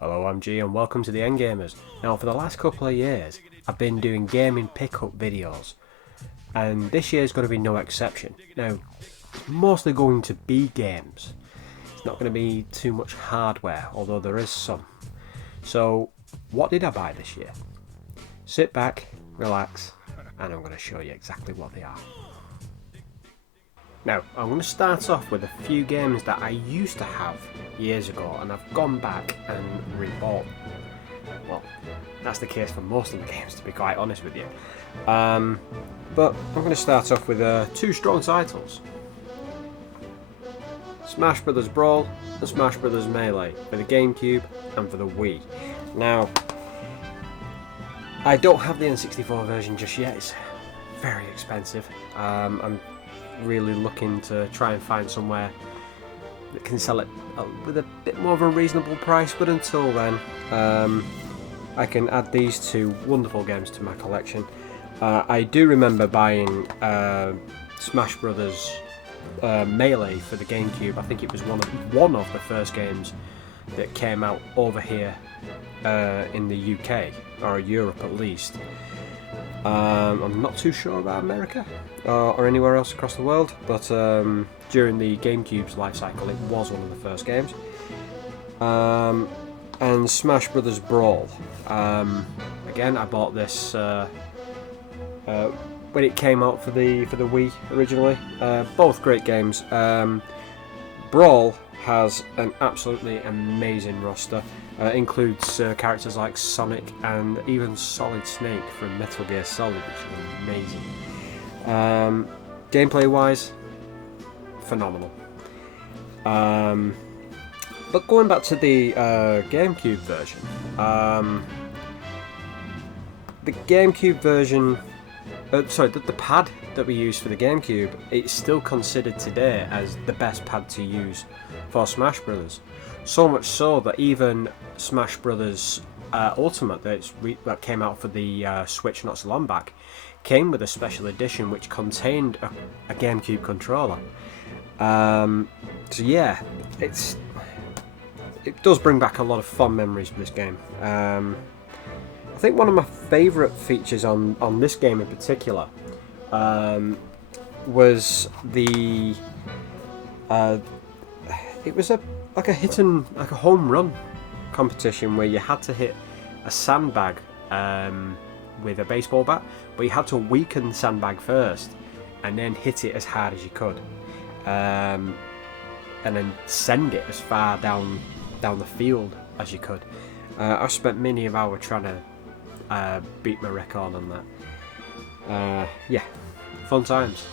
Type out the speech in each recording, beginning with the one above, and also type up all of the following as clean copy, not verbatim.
Hello, I'm G and welcome to the Endgamers. Now, for the last couple of years, I've been doing gaming pickup videos, and this year is going to be no exception. Now, it's mostly going to be games. It's not going to be too much hardware, although there is some. So, what did I buy this year? Sit back, relax, and I'm going to show you exactly what they are. Now, I'm going to start off with a few games that I used to have years ago and I've gone back and rebought. Well, that's the case for most of the games, to be quite honest with you. But I'm going to start off with two strong titles. Smash Brothers Brawl and Smash Brothers Melee for the GameCube and for the Wii. Now, I don't have the N64 version just yet, it's very expensive. I'm really looking to try and find somewhere that can sell it with a bit more of a reasonable price, but until then I can add these two wonderful games to my collection. I do remember buying Smash Brothers Melee for the GameCube. I think it was one of the first games that came out over here in the UK, or Europe at least. I'm not too sure about America or anywhere else across the world, but during the GameCube's life cycle it was one of the first games. And Smash Brothers Brawl. Again, I bought this when it came out for the Wii originally. Both great games. Brawl has an absolutely amazing roster. Includes characters like Sonic and even Solid Snake from Metal Gear Solid, which is amazing. Gameplay wise, phenomenal. But going back to the GameCube version, the GameCube version, the pad that we use for the GameCube, it's still considered today as the best pad to use for Smash Brothers. So much so that even Smash Brothers Ultimate that came out for the Switch not so long back came with a special edition which contained a GameCube controller. So yeah, it does bring back a lot of fond memories for this game. I think one of my favourite features on this game in particular was the it was like a home run competition where you had to hit a sandbag with a baseball bat, but you had to weaken the sandbag first and then hit it as hard as you could, and then send it as far down the field as you could. I spent many an hour trying to beat my record on that. Yeah, fun times.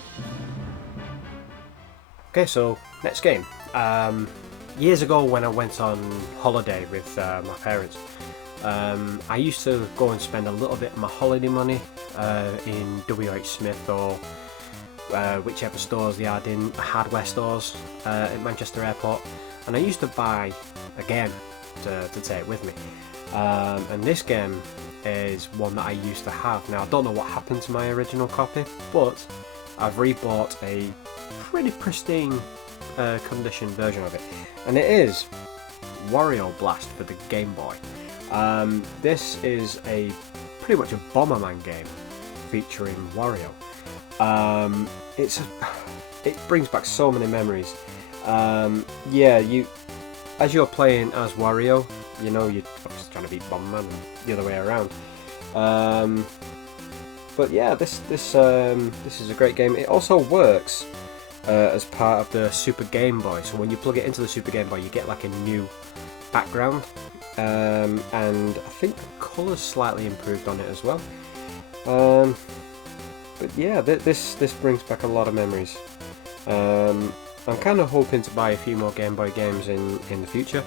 Okay, so next game. Years ago when I went on holiday with my parents, I used to go and spend a little bit of my holiday money in WH Smith or whichever stores they had in hardware stores at Manchester Airport, and I used to buy a game to take with me. And this game is one that I used to have. Now I don't know what happened to my original copy, but I've rebought a pretty pristine condition version of it, and it is Wario Blast for the Game Boy. This is pretty much a Bomberman game featuring Wario. It brings back so many memories. Yeah, as you're playing as Wario, you know you're obviously trying to beat Bomberman and the other way around. But yeah, this is a great game. It also works as part of the Super Game Boy. So when you plug it into the Super Game Boy, you get like a new background, and I think the colour's slightly improved on it as well. But yeah, this brings back a lot of memories. I'm kind of hoping to buy a few more Game Boy games in the future,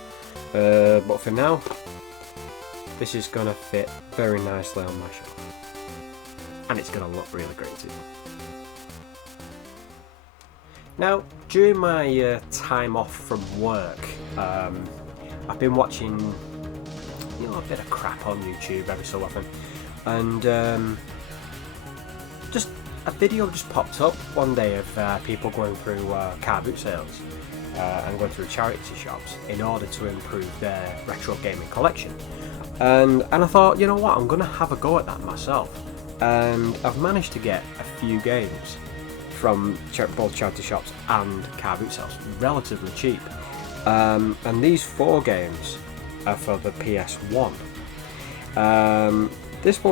but for now, this is gonna fit very nicely on my shelf, and it's gonna look really great too. Now, during my time off from work, I've been watching a bit of crap on YouTube every so often, and just a video just popped up one day of people going through car boot sales and going through charity shops in order to improve their retro gaming collection. And I thought, you know what, I'm going to have a go at that myself. And I've managed to get a few games from both charity shops and car boot sales, relatively cheap. And these 4 games are for the PS1.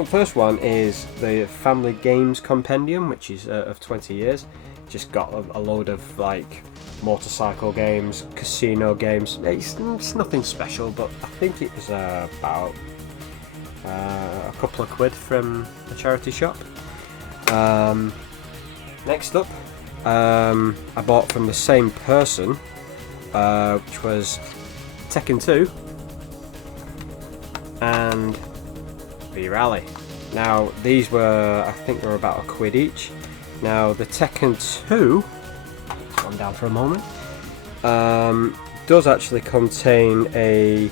First one is the Family Games Compendium, which is of 20 years. Just got a load of like motorcycle games, casino games. It's nothing special, but I think it was about a couple of quid from the charity shop. Next up, I bought from the same person, which was Tekken 2 and V-Rally. Now these were, I think they were about a quid each. Now the Tekken 2, calm down for a moment, does actually contain a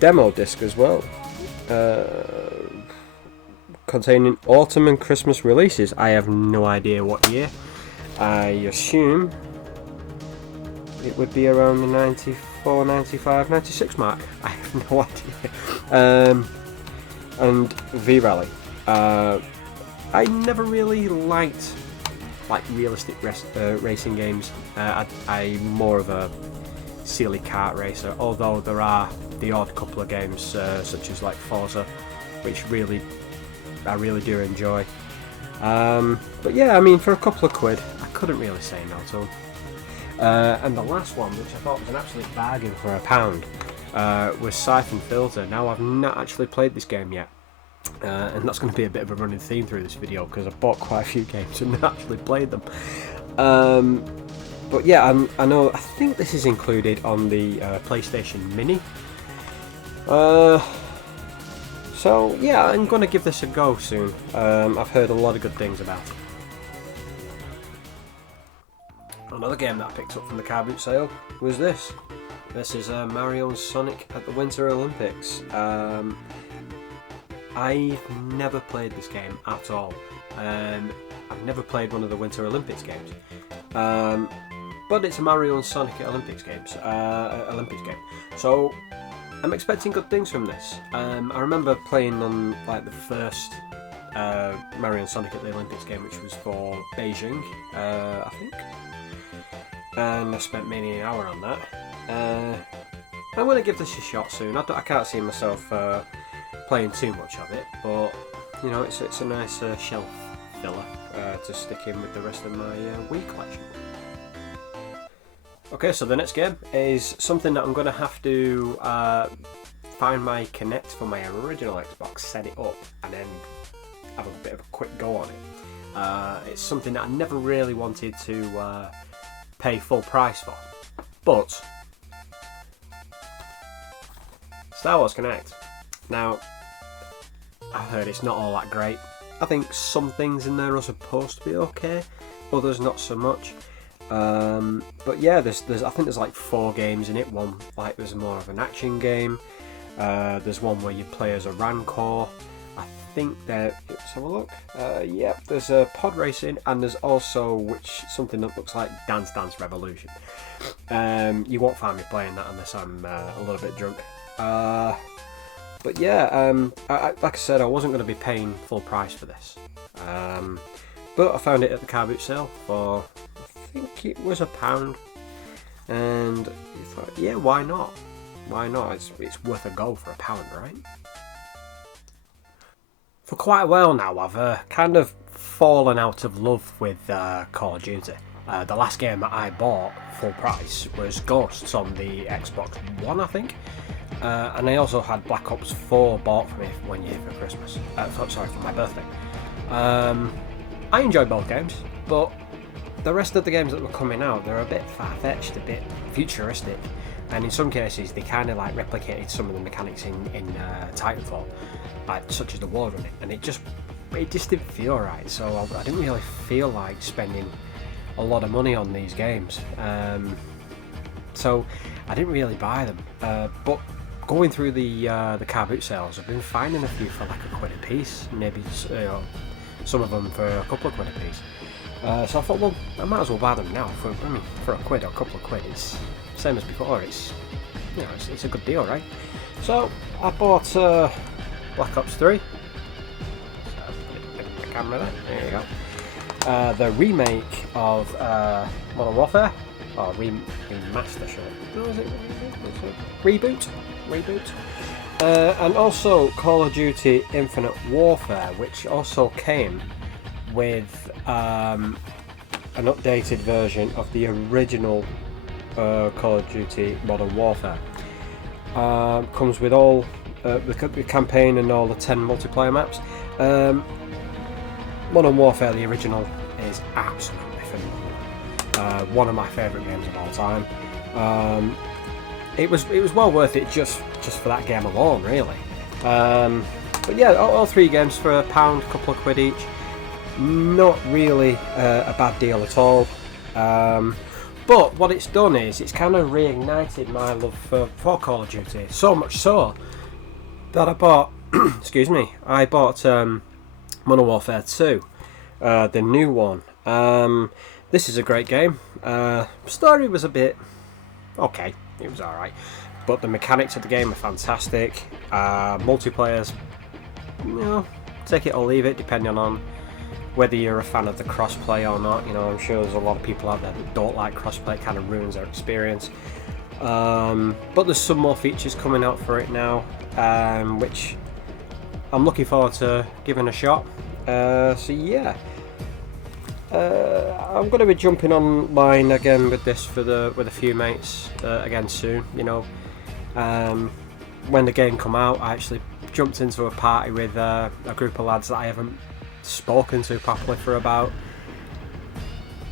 demo disc as well, containing autumn and Christmas releases. I have no idea what year. I assume it would be around the 94, 95, 96 mark. I have no idea. And V-Rally. I never really liked like realistic racing games. I'm more of a silly kart racer, although there are the odd couple of games such as like Forza, which I really do enjoy. But yeah, I mean, for a couple of quid, I couldn't really say no to them. And the last one, which I thought was an absolute bargain for £1, was Siphon Filter. Now, I've not actually played this game yet, and that's going to be a bit of a running theme through this video because I've bought quite a few games and not actually played them. But yeah, I think this is included on the PlayStation Mini. So yeah, I'm going to give this a go soon. I've heard a lot of good things about it. Another game that I picked up from the car boot sale was this. This is Mario and Sonic at the Winter Olympics. I've never played this game at all. I've never played one of the Winter Olympics games. But it's a Mario and Sonic at Olympics game. So I'm expecting good things from this. I remember playing on like the first Mario and Sonic at the Olympics game, which was for Beijing, I think. And I spent many an hour on that. I'm going to give this a shot soon. I can't see myself playing too much of it, but you know, it's a nice shelf filler to stick in with the rest of my Wii collection. Okay, so the next game is something that I'm going to have to find my Kinect for my original Xbox, set it up, and then have a bit of a quick go on it. It's something that I never really wanted to pay full price for, but Star Wars Kinect. Now, I've heard it's not all that great. I think some things in there are supposed to be okay, others not so much. But yeah, there's I think there's like 4 games in it. One like there's more of an action game. There's one where you play as a Rancor. I think let's have a look. Yep, there's a pod racing, and there's also something that looks like Dance Dance Revolution. You won't find me playing that unless I'm a little bit drunk. But yeah, like I said, I wasn't going to be paying full price for this. But I found it at the car boot sale for, I think it was £1, and I thought, yeah, why not? Why not? It's worth a go for £1, right? For quite a while now, I've kind of fallen out of love with Call of Duty. The last game that I bought full price was Ghosts on the Xbox One, I think. And I also had Black Ops 4 bought for me 1 year for Christmas. For my birthday. I enjoyed both games, but the rest of the games that were coming out, they're a bit far-fetched, a bit futuristic, and in some cases they kind of like replicated some of the mechanics in Titanfall, like such as the wall running, and it just didn't feel right. So I didn't really feel like spending a lot of money on these games. So I didn't really buy them. But going through the car boot sales, I've been finding a few for like £1 a piece, maybe some of them for a couple of quid a piece. So I thought, well, I might as well buy them now for a quid or a couple of quid. It's same as before. It's it's a good deal, right? So I bought Black Ops 3. So put the camera there you go. The remake of Modern Warfare, or remaster, sure. No, is it reboot? And also Call of Duty Infinite Warfare, which also came with an updated version of the original Call of Duty Modern Warfare. Comes with all the campaign and all the 10 multiplayer maps. Modern Warfare, the original, is absolutely phenomenal. One of my favourite games of all time. It was well worth it just for that game alone, really. But yeah, all 3 games for £1, couple of quid each. Not really a bad deal at all. But what it's done is it's kind of reignited my love for Call of Duty. So much so that I bought, I bought Modern Warfare 2, the new one. This is a great game. Story was a bit okay. It was alright, but the mechanics of the game are fantastic. Multiplayers, take it or leave it, depending on whether you're a fan of the crossplay or not. I'm sure there's a lot of people out there that don't like crossplay. It kind of ruins their experience. But there's some more features coming out for it now, which I'm looking forward to giving a shot. So yeah. I'm going to be jumping online again with this with a few mates again soon. When the game come out, I actually jumped into a party with a group of lads that I haven't spoken to properly for about,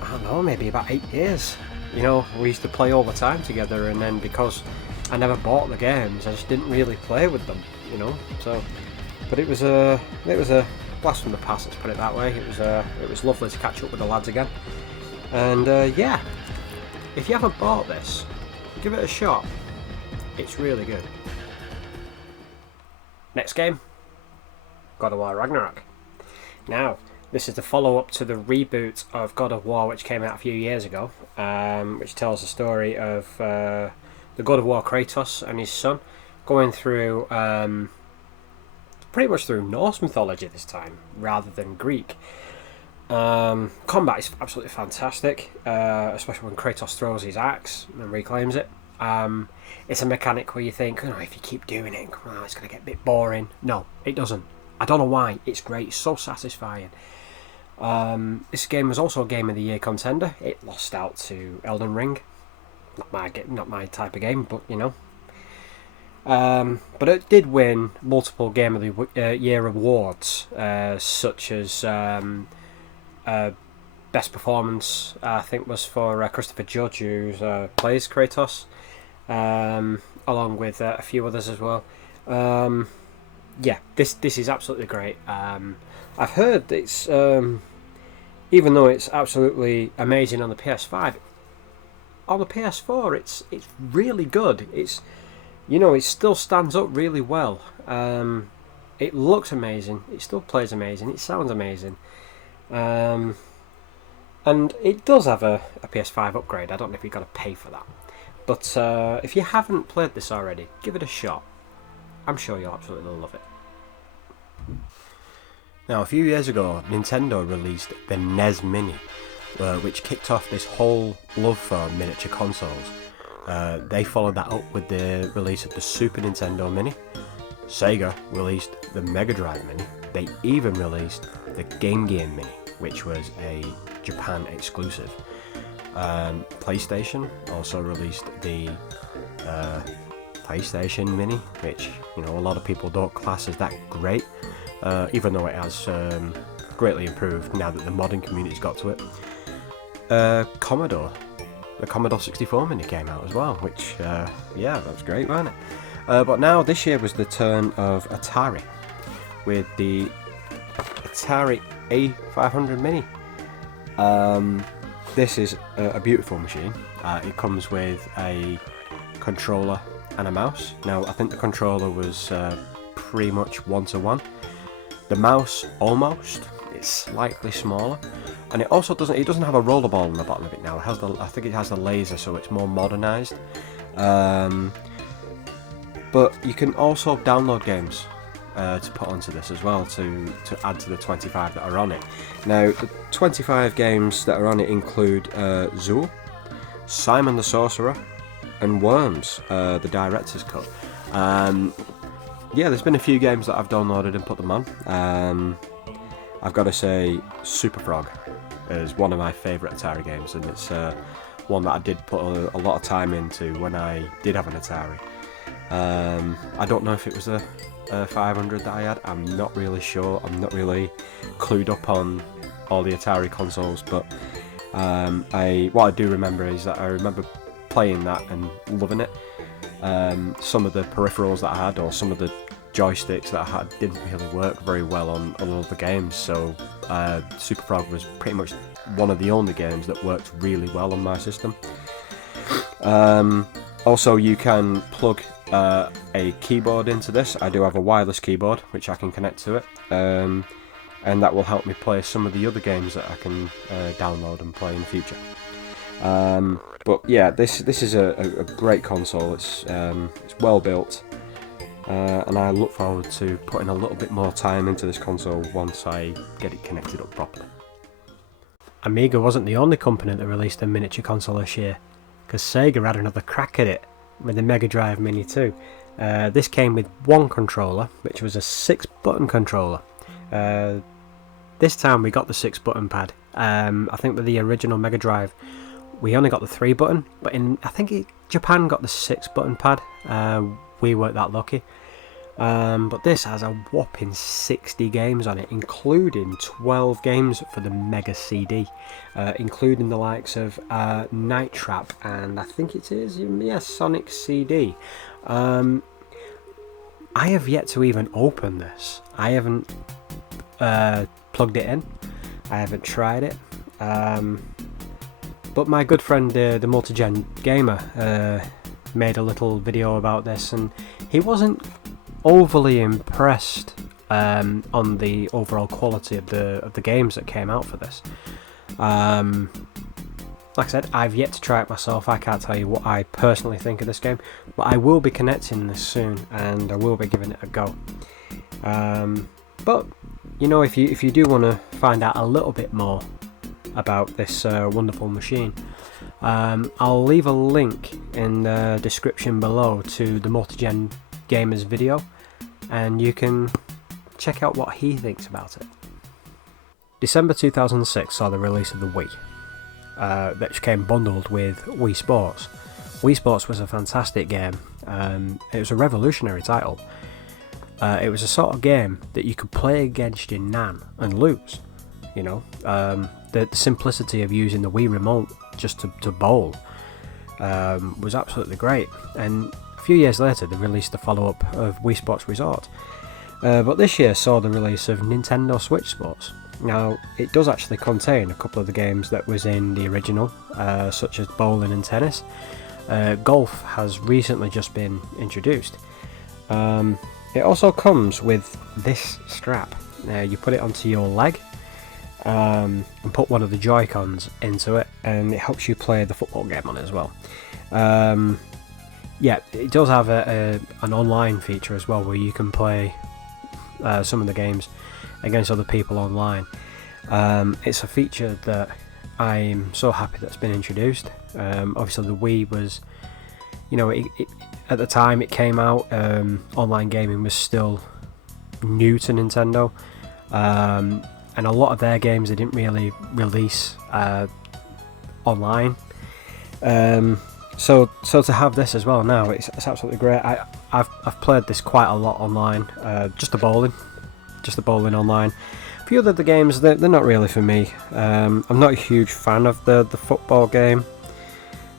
I don't know, maybe about 8 years. We used to play all the time together, and then because I never bought the games, I just didn't really play with them. So, but it was a blast from the past, let's put it that way. It was lovely to catch up with the lads again. And yeah, if you haven't bought this, give it a shot. It's really good. Next game, God of War Ragnarok. Now, this is the follow-up to the reboot of God of War, which came out a few years ago, which tells the story of the God of War Kratos and his son going through pretty much through Norse mythology this time, rather than Greek. Combat is absolutely fantastic, especially when Kratos throws his axe and reclaims it. It's a mechanic where you think, if you keep doing it, it's going to get a bit boring. No, it doesn't. I don't know why. It's great. It's so satisfying. This game was also a Game of the Year contender. It lost out to Elden Ring. Not my type of game, but but it did win multiple Game of the Year awards, such as Best Performance, I think, was for Christopher Judge, who plays Kratos, along with a few others as well. Yeah, this is absolutely great. I've heard it's, even though it's absolutely amazing on the PS5, on the PS4 it's really good. It's, it still stands up really well. It looks amazing. It still plays amazing. It sounds amazing. And it does have a PS5 upgrade. I don't know if you've got to pay for that. But if you haven't played this already, give it a shot. I'm sure you'll absolutely love it. Now, a few years ago, Nintendo released the NES Mini, which kicked off this whole love for miniature consoles. They followed that up with the release of the Super Nintendo Mini. Sega released the Mega Drive Mini. They even released the Game Gear Mini, which was a Japan exclusive. PlayStation also released the PlayStation Mini, which a lot of people don't class as that great, even though it has greatly improved now that the modern community's got to it. The Commodore 64 Mini came out as well, which yeah, that was great, wasn't it? But now this year was the turn of Atari with the Atari A500 Mini. This is a beautiful machine. It comes with a controller and a mouse. Now, I think the controller was pretty much 1-to-1. The mouse, almost. it's slightly smaller, and it also doesn't have a rollerball on the bottom of it now. It has I think it has the laser, so it's more modernised. But you can also download games to put onto this as well, to add to the 25 that are on it. Now, the 25 games that are on it include Zool, Simon the Sorcerer, and Worms, the Director's Cut. Yeah, there's been a few games that I've downloaded and put them on. I've got to say, Super Frog is one of my favourite Atari games, and it's one that I did put a lot of time into when I did have an Atari. I don't know if it was a 500 that I had. I'm not really sure. I'm not really clued up on all the Atari consoles, but what I do remember is that I remember playing that and loving it. Some of the peripherals that I had, or some of the joysticks that I had, didn't really work very well on other games, so Super Frog was pretty much one of the only games that worked really well on my system. Also, you can plug a keyboard into this. I do have a wireless keyboard which I can connect to it, and that will help me play some of the other games that I can download and play in the future. But yeah, this is a great console. It's well built, and I look forward to putting a little bit more time into this console once I get it connected up properly. Amiga wasn't the only company that released a miniature console this year, because Sega had another crack at it with the Mega Drive Mini 2. This came with one controller, which was a 6-button controller. This time we got the 6-button pad. I think with the original Mega Drive we only got the 3-button, but Japan got the 6-button pad. We weren't that lucky. But this has a whopping 60 games on it, including 12 games for the Mega CD, including the likes of Night Trap, and I think it is, yes, Sonic CD. I have yet to even open this. I haven't plugged it in. I haven't tried it. But my good friend, the Multigen Gamer, made a little video about this, and he wasn't overly impressed on the overall quality of the games that came out for this. Like I said, I've yet to try it myself. I can't tell you what I personally think of this game, but I will be connecting this soon, and I will be giving it a go. But you know, if you do want to find out a little bit more about this wonderful machine, I'll leave a link in the description below to the Multigen Gamer's video, and you can check out what he thinks about it. December 2006 saw the release of the Wii, which came bundled with Wii Sports. Wii Sports was a fantastic game. It was a revolutionary title. It was a sort of game that you could play against your nan and lose. You know, the simplicity of using the Wii remote just to bowl was absolutely great. And a few years later they released the follow-up of Wii Sports Resort. But this year saw the release of Nintendo Switch Sports. Now, it does actually contain a couple of the games that was in the original, such as bowling and tennis. Golf has recently just been introduced. It also comes with this strap. You put it onto your leg and put one of the Joy-Cons into it, and it helps you play the football game on it as well. Yeah, it does have an online feature as well, where you can play some of the games against other people online. It's a feature that I'm so happy that's been introduced. Obviously the Wii was, you know, at the time it came out, online gaming was still new to Nintendo, and a lot of their games they didn't really release online. So to have this as well now, it's absolutely great. I've played this quite a lot online, just the bowling online. A few of the games, they're not really for me. I'm not a huge fan of the football game,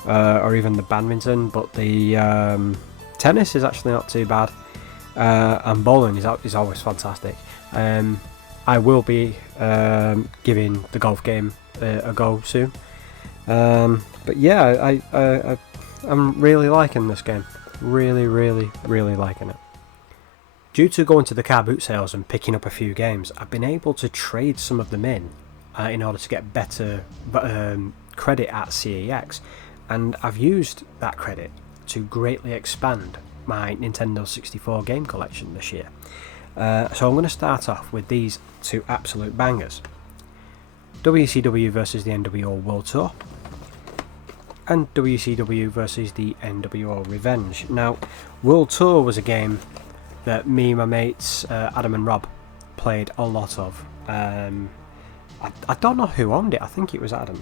or even the badminton, but the tennis is actually not too bad, and bowling is always fantastic. I will be giving the golf game a go soon. But yeah, I'm really liking this game. Really liking it. due to going to the car boot sales and picking up a few games, I've been able to trade some of them in order to get better credit at CEX, and I've used that credit to greatly expand my Nintendo 64 game collection this year. So I'm going to start off with these two absolute bangers: WCW versus the NWO World Tour and WCW versus the NWO Revenge. Now, World Tour was a game that me and my mates Adam and Rob played a lot of. I don't know who owned it. I think it was Adam.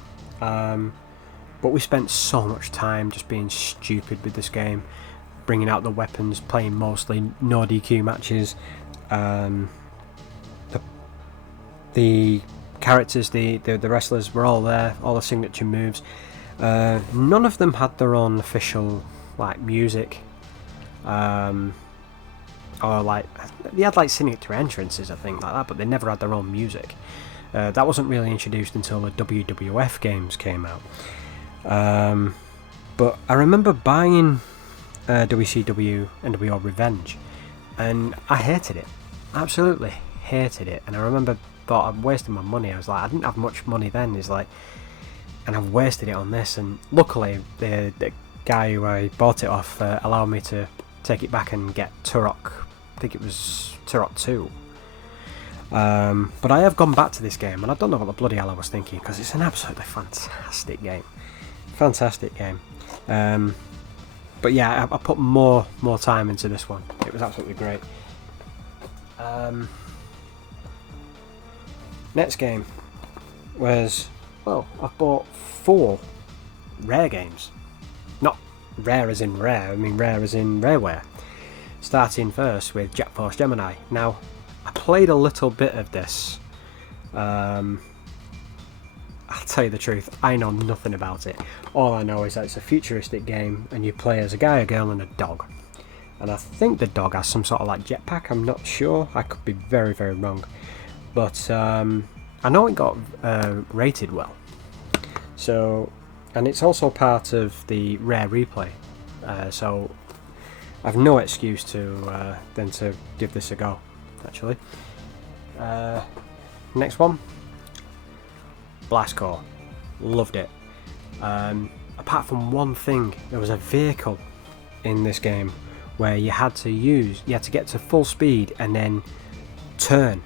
But we spent so much time just being stupid with this game, bringing out the weapons, playing mostly no DQ matches. The characters, the wrestlers were all there, all the signature moves. None of them had their own official like music, or like they had like signature entrances, I think, like that, but they never had their own music. That wasn't really introduced until the WWF games came out. But I remember buying WCW NWO Revenge, and I hated it, absolutely hated it. And I remember thought I'm wasting my money. I was like, I didn't have much money then. It's like, and I've wasted it on this. And luckily, the guy who I bought it off allowed me to take it back and get Turok. I think it was Turok 2. But I have gone back to this game, and I don't know what the bloody hell I was thinking, because it's an absolutely fantastic game. Fantastic game. But yeah, I put more time into this one. It was absolutely great. Next game was, well, I bought 4 rare games. Not rare as in rare, I mean rare as in rareware. Starting first with Jet Force Gemini. Now, I played a little bit of this. I'll tell you the truth, I know nothing about it. All I know is that it's a futuristic game, and you play as a guy, a girl, and a dog. And I think the dog has some sort of like jetpack, I'm not sure. I could be very, very wrong. But I know it got rated well. So, and it's also part of the Rare Replay. So I've no excuse to then to give this a go, actually. Next one, Blastcore. Loved it. Apart from one thing, there was a vehicle in this game where you had to get to full speed and then turn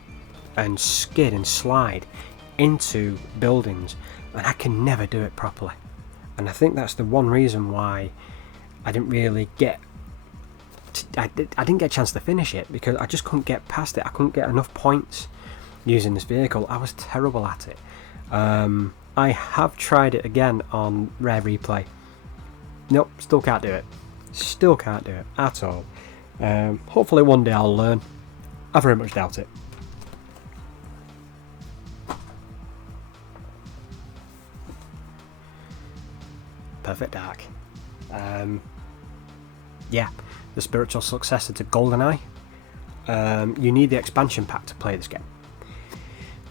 and skid and slide into buildings, and I can never do it properly. And I think that's the one reason why I didn't really I didn't get a chance to finish it, because I just couldn't get past it. I couldn't get enough points using this vehicle. I was terrible at it. I have tried it again on Rare Replay. Nope, still can't do it. Still can't do it at all. Hopefully one day I'll learn. I very much doubt it. Perfect Dark. Yeah, the spiritual successor to GoldenEye. You need the expansion pack to play this game.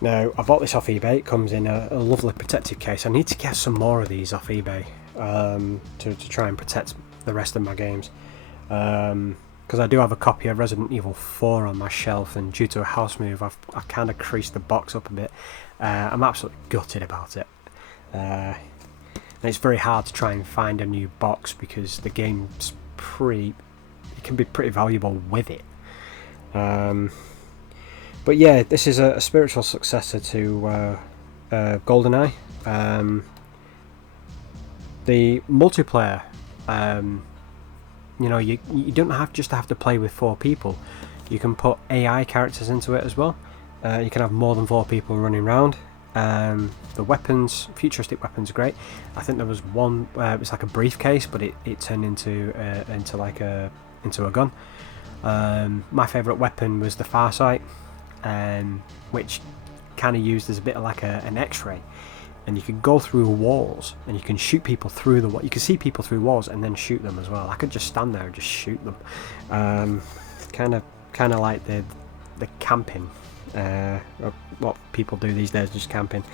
Now, I bought this off eBay. It comes in a lovely protective case. I need to get some more of these off eBay to try and protect the rest of my games. Because I do have a copy of Resident Evil 4 on my shelf, and due to a house move, I kind of creased the box up a bit. I'm absolutely gutted about it. And it's very hard to try and find a new box, because the game's it can be pretty valuable with it. But yeah, this is a spiritual successor to GoldenEye. The multiplayer, you know, you don't have to play with 4 people. You can put AI characters into it as well. You can have more than 4 people running around. The weapons, futuristic weapons, are great. I think there was one where it was like a briefcase, but it turned into a gun. My favourite weapon was the Farsight, which kind of used as a bit of like an X-ray, and you could go through walls and you can shoot people through the wall. You can see people through walls and then shoot them as well. I could just stand there and just shoot them. Kind of like the camping. What people do these days, just camping.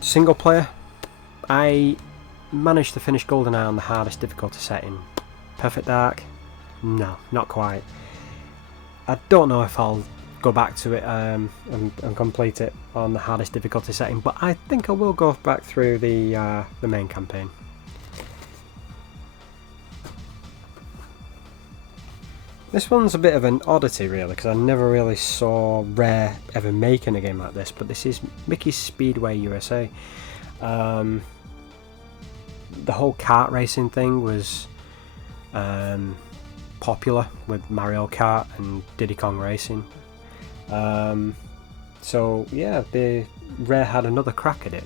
Single player, I managed to finish GoldenEye on the hardest difficulty setting. Perfect Dark, No, not quite. I don't know if I'll go back to it and complete it on the hardest difficulty setting, but I think I will go back through the main campaign. This one's a bit of an oddity really, because I never really saw Rare ever making a game like this, but this is Mickey's Speedway USA. The whole kart racing thing was popular with Mario Kart and Diddy Kong Racing. So yeah, Rare had another crack at it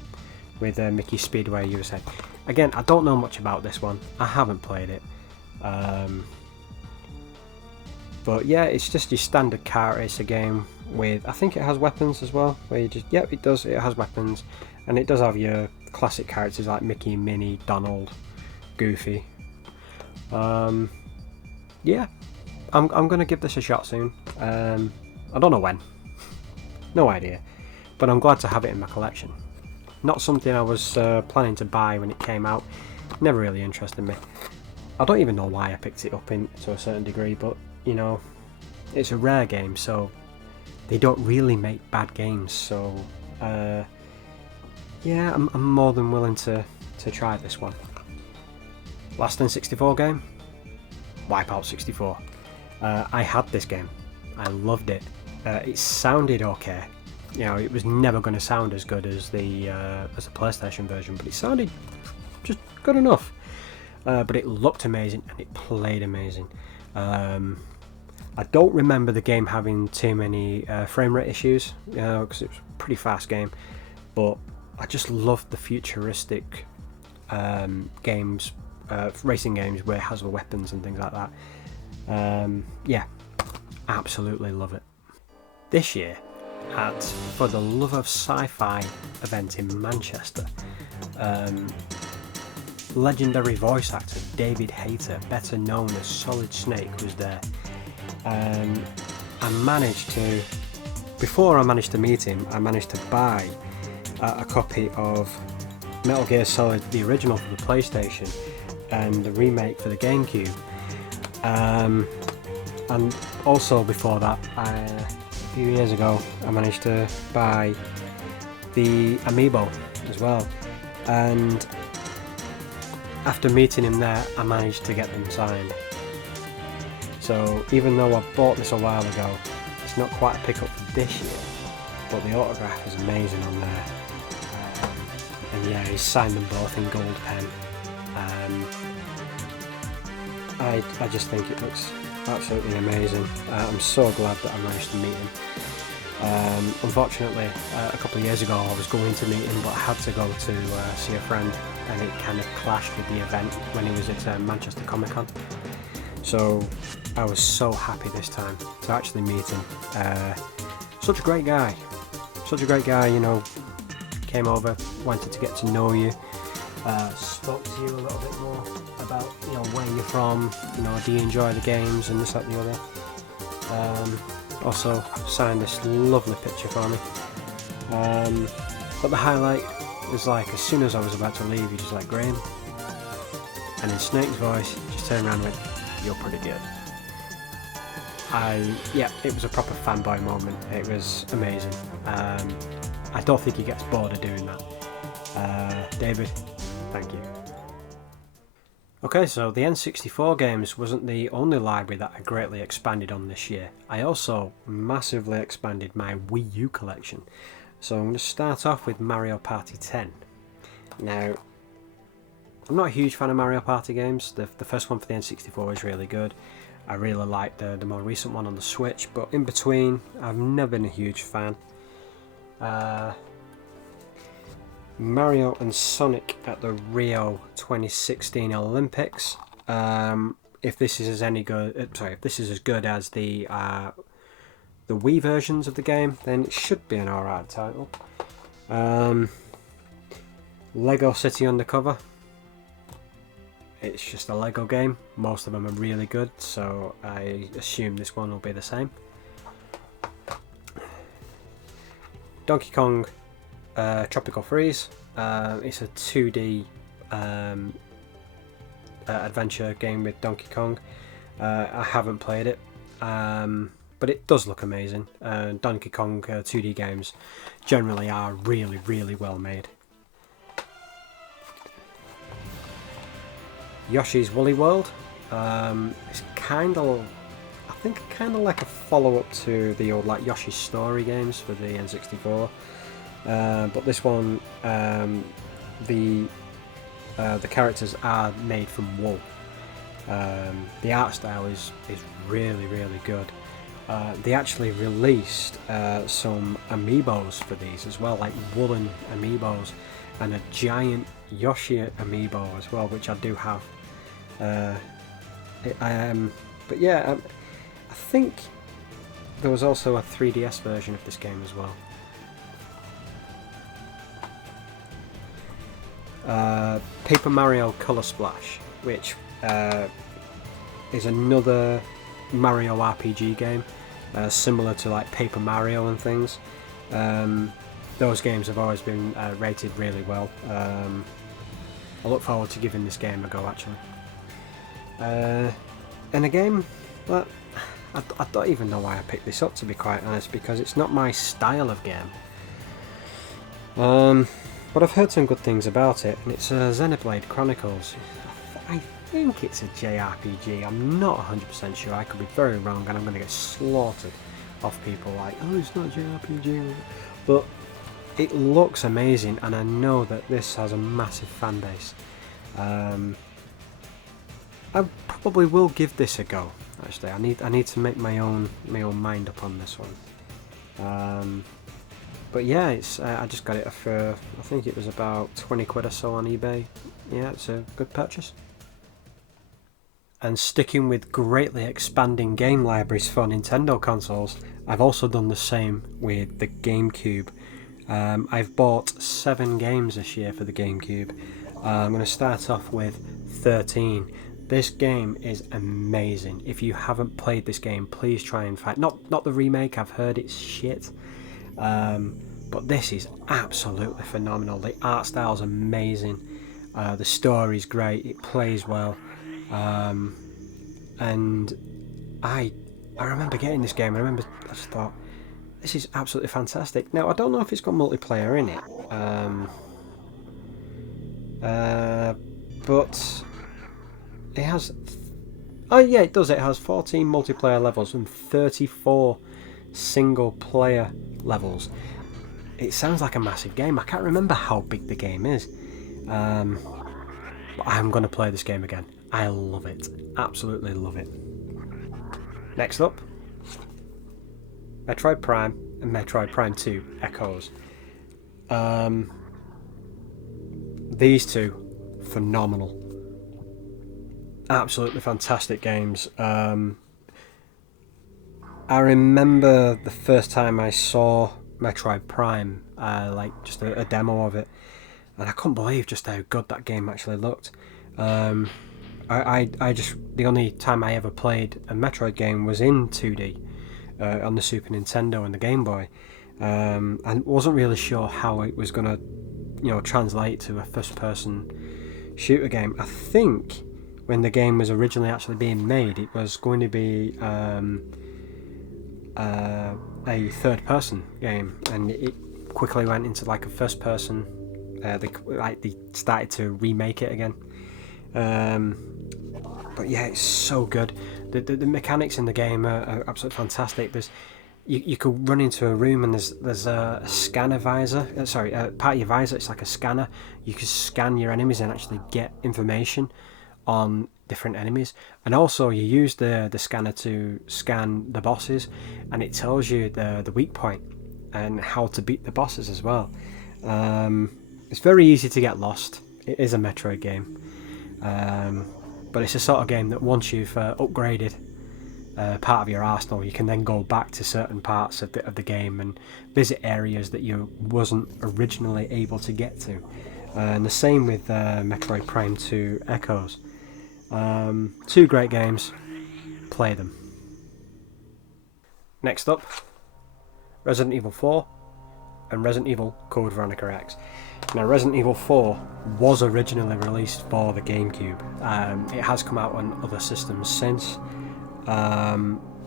with Mickey's Speedway USA. Again, I don't know much about this one. I haven't played it. But yeah, it's just your standard kart racer game with, I think it has weapons as well, where you just, yep, it does, it has weapons. And it does have your classic characters like Mickey, Minnie, Donald, Goofy. Yeah, I'm going to give this a shot soon. I don't know when. No idea. But I'm glad to have it in my collection. Not something I was planning to buy when it came out. Never really interested me. I don't even know why I picked it up to a certain degree, but you know, it's a Rare game, so they don't really make bad games. So yeah, I'm more than willing to try this one. Last N64 game? Wipeout 64. I had this game. I loved it. It sounded okay. You know, it was never going to sound as good as the PlayStation version, but it sounded just good enough. But it looked amazing and it played amazing. I don't remember the game having too many frame rate issues, because it was a pretty fast game. But I just loved the futuristic games, racing games where it has the weapons and things like that. Yeah, absolutely love it. This year, at For the Love of Sci-Fi event in Manchester, legendary voice actor David Hayter, better known as Solid Snake, was there. I managed to, before I managed to meet him, I managed to buy a copy of Metal Gear Solid, the original for the PlayStation, and the remake for the GameCube. And also before that, a few years ago, I managed to buy the Amiibo as well. And after meeting him there, I managed to get them signed. So even though I bought this a while ago, it's not quite a pickup for this year, but the autograph is amazing on there. And yeah, he's signed them both in gold pen. I just think it looks absolutely amazing. I'm so glad that I managed to meet him. Unfortunately, a couple of years ago I was going to meet him, but I had to go to see a friend, and it kind of clashed with the event when he was at Manchester Comic Con. So I was so happy this time to actually meet him. Such a great guy, you know, came over, wanted to get to know you, spoke to you a little bit more about, you know, where you're from, you know, do you enjoy the games and this, that, and the other. Also signed this lovely picture for me. But the highlight was like, as soon as I was about to leave, he just like, Graham, and in Snake's voice, he just turned around and went, "You're pretty good." Yeah, it was a proper fanboy moment. It was amazing. I don't think he gets bored of doing that. David, thank you. Okay, so the N64 games wasn't the only library that I greatly expanded on this year. I also massively expanded my Wii U collection. So I'm going to start off with Mario Party 10. Now, I'm not a huge fan of Mario Party games. The first one for the N64 is really good. I really like the more recent one on the Switch, but in between, I've never been a huge fan. Mario and Sonic at the Rio 2016 Olympics. If this is as good as the Wii versions of the game, then it should be an alright title. Lego City Undercover. It's just a Lego game. Most of them are really good, so I assume this one will be the same. Donkey Kong Tropical Freeze. It's a 2D adventure game with Donkey Kong. I haven't played it, but it does look amazing. Donkey Kong 2D games generally are really, really well made. Yoshi's Woolly World. It's kind of, I think, kind of like a follow-up to the old like Yoshi's Story games for the N64. But this one, the characters are made from wool. The art style is really, really good. They actually released some amiibos for these as well, like woolen amiibos, and a giant Yoshi amiibo as well, which I do have. But yeah, I think there was also a 3DS version of this game as well. Paper Mario Color Splash, which is another Mario RPG game, similar to like Paper Mario and things. Those games have always been rated really well. I look forward to giving this game a go, actually. And a game that I don't even know why I picked this up, to be quite honest, because it's not my style of game. But I've heard some good things about it, and it's Xenoblade Chronicles. I think it's a JRPG, I'm not 100% sure, I could be very wrong and I'm going to get slaughtered off people like, oh, it's not a JRPG, but it looks amazing, and I know that this has a massive fan base. I probably will give this a go, actually. I need to make my own mind up on this one. But yeah, it's I just got it for, I think it was about 20 quid or so on eBay. Yeah, it's a good purchase. And sticking with greatly expanding game libraries for Nintendo consoles, I've also done the same with the GameCube. I've bought 7 games this year for the GameCube. I'm going to start off with 13. This game is amazing. If you haven't played this game, please try and find... Not the remake, I've heard it's shit. But this is absolutely phenomenal. The art style's amazing. The story's great. It plays well. And I remember getting this game. I just thought, this is absolutely fantastic. Now, I don't know if it's got multiplayer in it. But it has... Oh yeah, it does. It has 14 multiplayer levels and 34 single player levels. It sounds like a massive game. I can't remember how big the game is. But I'm going to play this game again. I love it. Absolutely love it. Next up, Metroid Prime and Metroid Prime 2 Echoes. These two, phenomenal. Absolutely fantastic games. I remember the first time I saw Metroid Prime, like just a demo of it, and I couldn't believe just how good that game actually looked. I just, the only time I ever played a Metroid game was in 2D on the Super Nintendo and the Game Boy, and wasn't really sure how it was gonna, translate to a first-person shooter game. I think when the game was originally actually being made, it was going to be a third-person game, and it quickly went into like a first-person. They started to remake it again. But yeah, it's so good. The mechanics in the game are absolutely fantastic. You could run into a room and there's a scanner visor. Part of your visor, it's like a scanner. You can scan your enemies and actually get information on different enemies. And also you use the scanner to scan the bosses, and it tells you the weak point and how to beat the bosses as well. It's very easy to get lost. It is a Metroid game. But it's a sort of game that once you've upgraded part of your arsenal, you can then go back to certain parts of the game and visit areas that you wasn't originally able to get to. And the same with Metroid Prime 2 Echoes. 2 great games. Play them. Next up, Resident Evil 4 and Resident Evil Code Veronica X. Now, Resident Evil 4 was originally released for the GameCube. It has come out on other systems since.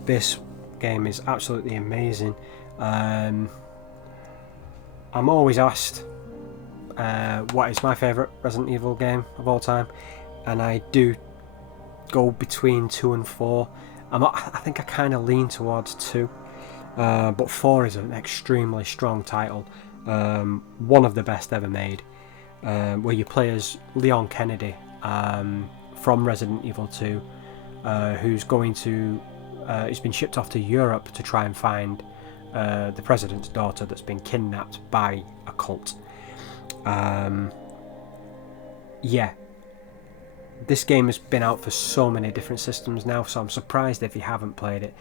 This game is absolutely amazing. I'm always asked what is my favourite Resident Evil game of all time, and I do go between 2 and 4. I think I kind of lean towards 2, but 4 is an extremely strong title, one of the best ever made, where you play as Leon Kennedy from Resident Evil 2, who's going to he's been shipped off to Europe to try and find the president's daughter that's been kidnapped by a cult. Yeah, this game has been out for so many different systems now, so I'm surprised if you haven't played it.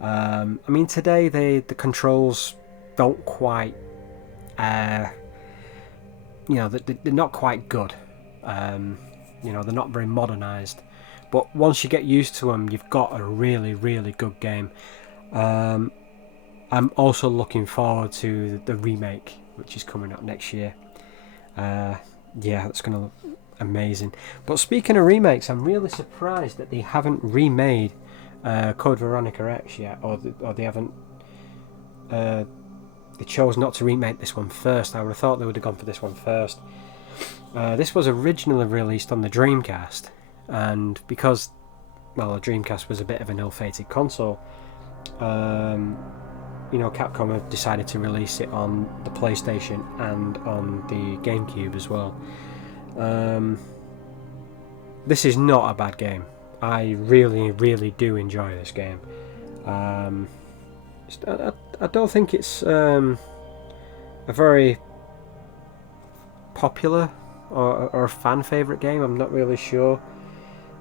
I mean, today the controls don't quite, they're not quite good. They're not very modernised. But once you get used to them, you've got a really, really good game. I'm also looking forward to the remake, which is coming up next year. Yeah, that's going to look amazing. But speaking of remakes, I'm really surprised that they haven't remade Code Veronica X yet, or they haven't. They chose not to remake this one first. I would have thought they would have gone for this one first. This was originally released on the Dreamcast, and because, well, the Dreamcast was a bit of an ill-fated console, Capcom have decided to release it on the PlayStation and on the GameCube as well. This is not a bad game. I really, really do enjoy this game. I don't think it's a very popular or fan favourite game. I'm not really sure.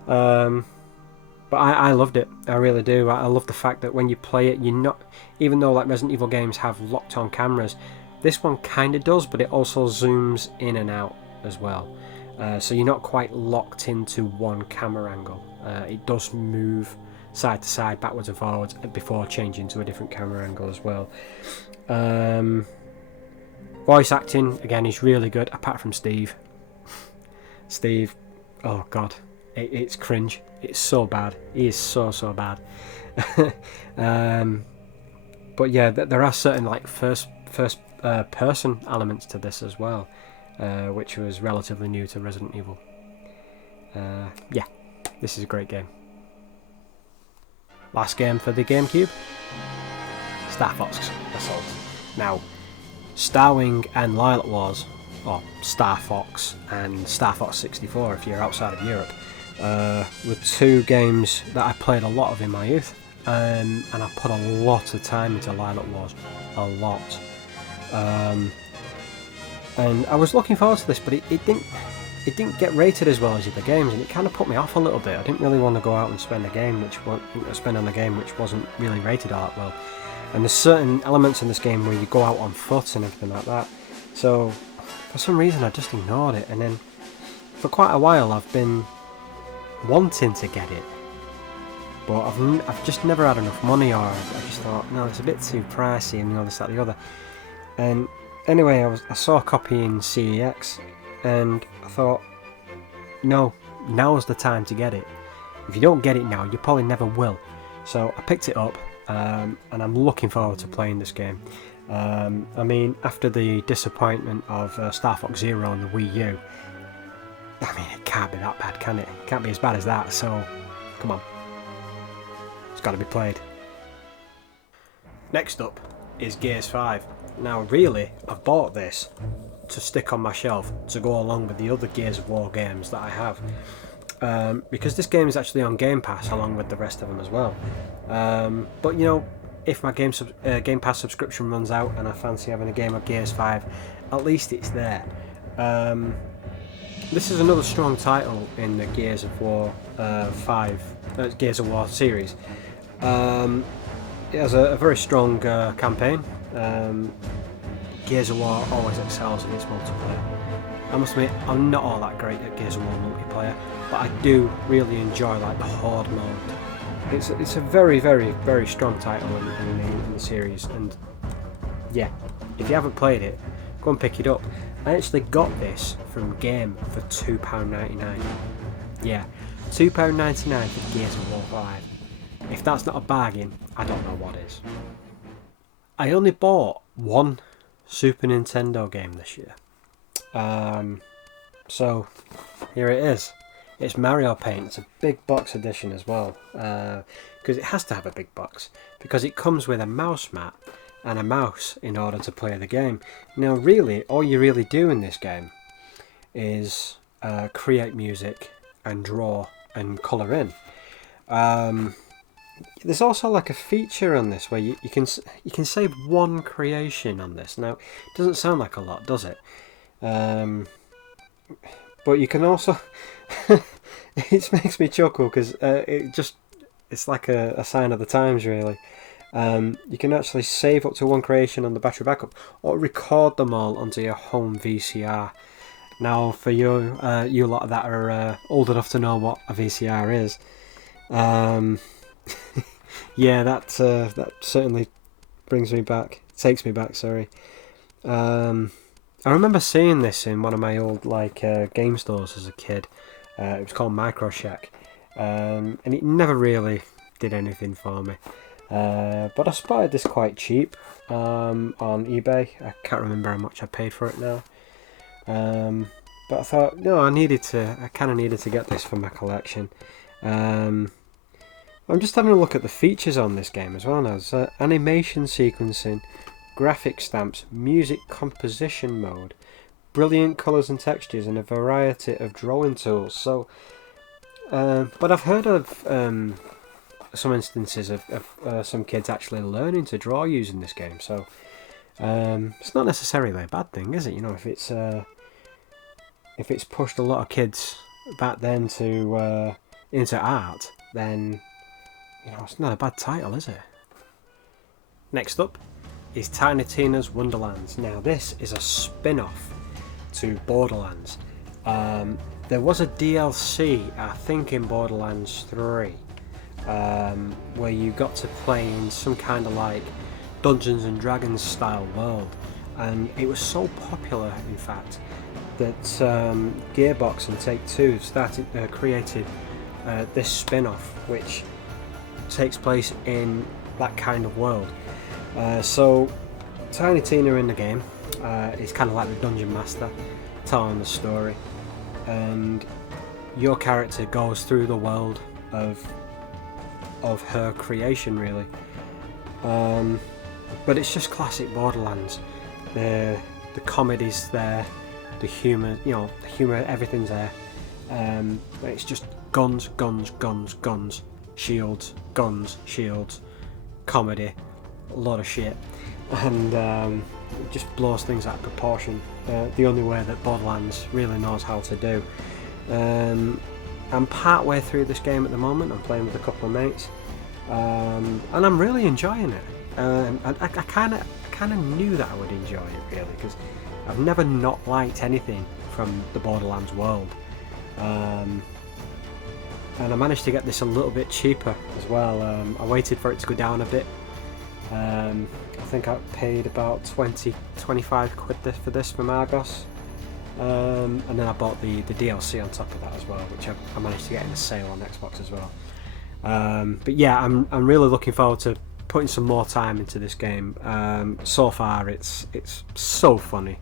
But I loved it. I really do. I love the fact that when you play it, you're not, even though like Resident Evil games have locked on cameras, this one kind of does, but it also zooms in and out as well. So you're not quite locked into one camera angle. It does move side to side, backwards and forwards, before changing to a different camera angle as well. Voice acting, again, is really good, apart from Steve. Steve, oh god, it's cringe. It's so bad. He is so bad. But yeah, there are certain like first person elements to this as well, which was relatively new to Resident Evil. Yeah, this is a great game. Last game for the GameCube, Star Fox Assault. Now, Starwing and Lilac Wars, or Star Fox and Star Fox 64 if you're outside of Europe, were two games that I played a lot of in my youth, and I put a lot of time into Lilac Wars, a lot. And I was looking forward to this, but it didn't get rated as well as the other games, and it kind of put me off a little bit. I didn't really want to go out and spend on a game which wasn't really rated all that well. And there's certain elements in this game where you go out on foot and everything like that. So for some reason I just ignored it, and then for quite a while I've been wanting to get it, but I've just never had enough money, or I just thought, no, it's a bit too pricey, and this, that, the other. And anyway, I saw a copy in CEX, and I thought, no, now's the time to get it. If you don't get it now, you probably never will. So I picked it up, and I'm looking forward to playing this game. I mean, after the disappointment of Star Fox Zero on the Wii U, I mean, it can't be that bad, can it? It can't be as bad as that, so come on. It's got to be played. Next up is Gears 5. Now, really, I've bought this to stick on my shelf to go along with the other Gears of War games that I have. Because this game is actually on Game Pass along with the rest of them as well. But, if my Game Pass subscription runs out and I fancy having a game of Gears 5, at least it's there. This is another strong title in the Gears of War Gears of War series. It has a very strong campaign. Gears of War always excels in its multiplayer. I must admit, I'm not all that great at Gears of War multiplayer, but I do really enjoy like the Horde mode. It's a very, very, very strong title in the series, and yeah, if you haven't played it, go and pick it up. I actually got this from Game for £2.99. Yeah, £2.99 for Gears of War 5. If that's not a bargain, I don't know what is. I only bought one Super Nintendo game this year. So here it is. It's Mario Paint. It's a big box edition as well, because it has to have a big box, because it comes with a mouse mat and a mouse in order to play the game. Now really, all you really do in this game is create music and draw and colour in. There's also like a feature on this where you can save one creation on this. Now, it doesn't sound like a lot, does it? But you can also it makes me chuckle because it's like a sign of the times, really. You can actually save up to one creation on the battery backup, or record them all onto your home VCR. Now, for you lot that are old enough to know what a VCR is, yeah, that certainly takes me back. Sorry. I remember seeing this in one of my old game stores as a kid. It was called Micro Shack, and it never really did anything for me. But I spotted this quite cheap on eBay. I can't remember how much I paid for it now. But I thought, no, I kind of needed to get this for my collection. I'm just having a look at the features on this game as well now. There's animation sequencing, graphic stamps, music composition mode, brilliant colours and textures, and a variety of drawing tools. So, but I've heard of some instances of some kids actually learning to draw using this game. So it's not necessarily a bad thing, is it? You know, if it's pushed a lot of kids back then to into art, then you know it's not a bad title, is it? Next up is Tiny Tina's Wonderlands. Now this is a spin-off to Borderlands. There was a DLC, I think, in Borderlands 3, where you got to play in some kind of like Dungeons and Dragons style world, and it was so popular, in fact, that Gearbox and Take-Two created this spin-off, which takes place in that kind of world. So Tiny Tina in the game is kind of like the dungeon master, telling the story, and your character goes through the world of her creation, really. But it's just classic Borderlands. The comedy's there, the humour, everything's there. It's just guns, shields, comedy, a lot of shit, and it just blows things out of proportion. The only way that Borderlands really knows how to do. I'm part way through this game at the moment. I'm playing with a couple of mates, and I'm really enjoying it. I kind of knew that I would enjoy it, really, because I've never not liked anything from the Borderlands world. And I managed to get this a little bit cheaper as well. I waited for it to go down a bit. I think I paid about 20-25 quid for this from Argos, and then I bought the DLC on top of that as well, which I managed to get in a sale on Xbox as well. But yeah, I'm really looking forward to putting some more time into this game. So far it's so funny,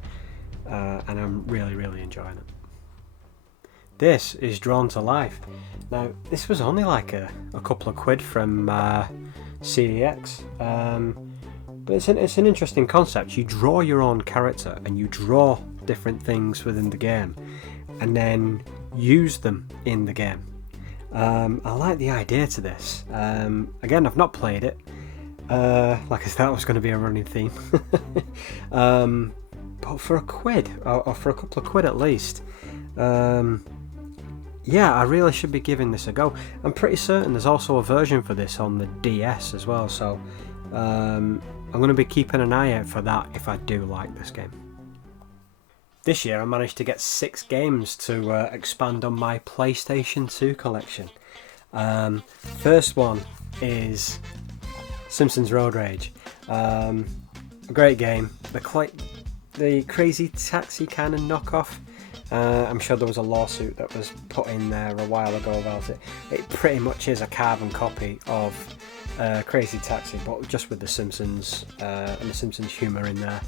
and I'm really enjoying it. This is Drawn to Life. Now this was only like a couple of quid from CEX, but it's an interesting concept. You draw your own character and you draw different things within the game and then use them in the game. I like the idea to this. Again, I've not played it. Like I said, that was going to be a running theme. But for a quid, or for a couple of quid at least, yeah, I really should be giving this a go. I'm pretty certain there's also a version for this on the DS as well, so I'm going to be keeping an eye out for that if I do like this game. This year I managed to get 6 games to expand on my PlayStation 2 collection. First one is Simpsons Road Rage. A great game. The Crazy Taxi kind of knockoff. I'm sure there was a lawsuit that was put in there a while ago about it. It pretty much is a carbon copy of Crazy Taxi, but just with the Simpsons and the Simpsons humour in there.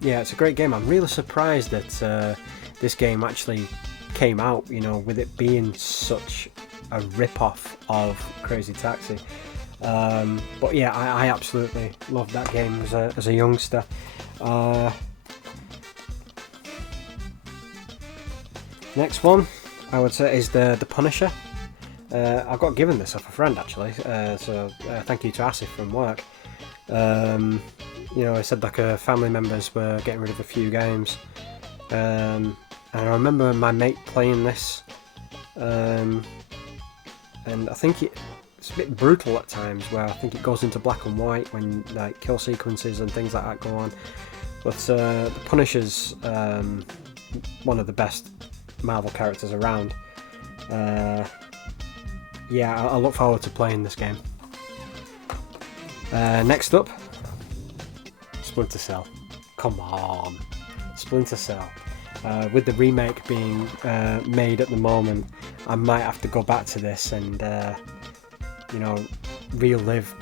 Yeah, it's a great game. I'm really surprised that this game actually came out, you know, with it being such a rip-off of Crazy Taxi. But yeah, I absolutely loved that game as a youngster. Next one, I would say, is the Punisher. I got given this off a friend actually, so thank you to Asif from work. You know, I said like family members were getting rid of a few games, and I remember my mate playing this, and I think it's a bit brutal at times, where I think it goes into black and white when like kill sequences and things like that go on. But the Punisher's one of the best Marvel characters around. Yeah, I look forward to playing this game. Next up, Splinter Cell. Come on, Splinter Cell. With the remake being made at the moment, I might have to go back to this and you know, relive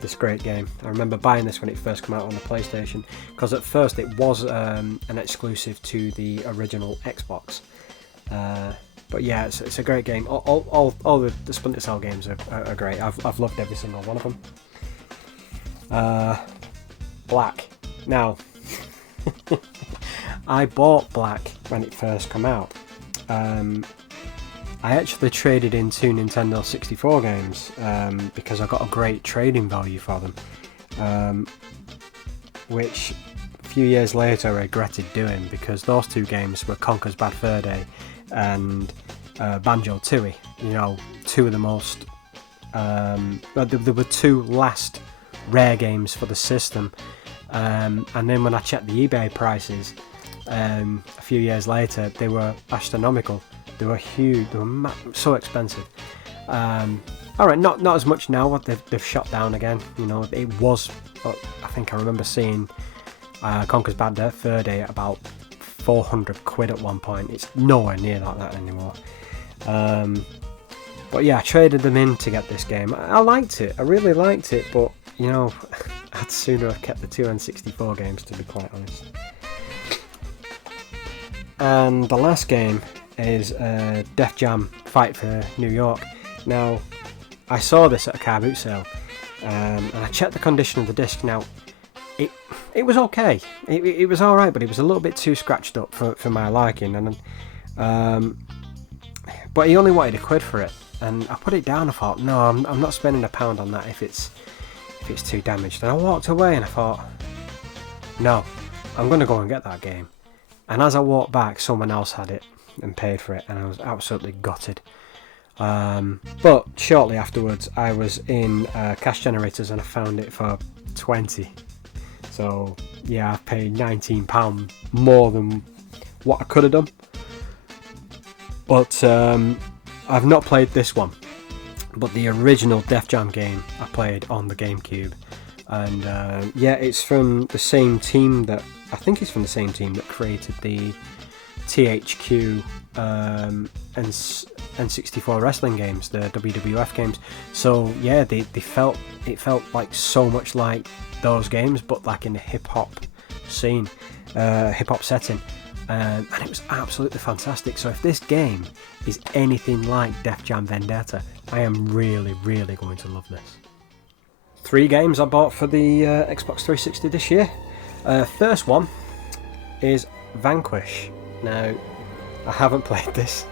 this great game. I remember buying this when it first came out on the PlayStation, because at first it was an exclusive to the original Xbox. But yeah, it's a great game. All the Splinter Cell games are great. I've loved every single one of them. Black. Now, I bought Black when it first came out. I actually traded in 2 Nintendo 64 games because I got a great trading value for them, which a few years later I regretted doing, because those 2 games were Conker's Bad Fur Day and Banjo-Tooie. You know, 2 of the most there were 2 last rare games for the system, and then when I checked the eBay prices a few years later, they were astronomical. They were huge. They were so expensive. Alright, not as much now. They've shot down again. You know, it was. I think I remember seeing Conker's Bad Fur Day at about 400 quid at one point. It's nowhere near like that anymore. But yeah, I traded them in to get this game. I liked it. I really liked it. But you know, I'd sooner have kept the 2 N64 games, to be quite honest. And the last game is Def Jam Fight for New York. Now, I saw this at a car boot sale, and I checked the condition of the disc. Now, it was okay. It was alright, but it was a little bit too scratched up for my liking. And but he only wanted £1 for it, and I put it down. I thought, no, I'm not spending £1 on that if it's too damaged. And I walked away, and I thought, no, I'm going to go and get that game. And as I walked back, someone else had it and paid for it, and I was absolutely gutted. But shortly afterwards, I was in Cash Generators and I found it for 20. So yeah, I paid £19 more than what I could have done. But I've not played this one, but the original Def Jam game I played on the GameCube, and yeah, it's from the same team that created the THQ and N64 wrestling games, the WWF games. So yeah, it felt like so much like those games, but like in a hip hop scene, hip hop setting, and it was absolutely fantastic. So if this game is anything like Def Jam Vendetta, I am really going to love this. 3 games I bought for the Xbox 360 this year. First one is Vanquish. Now, I haven't played this.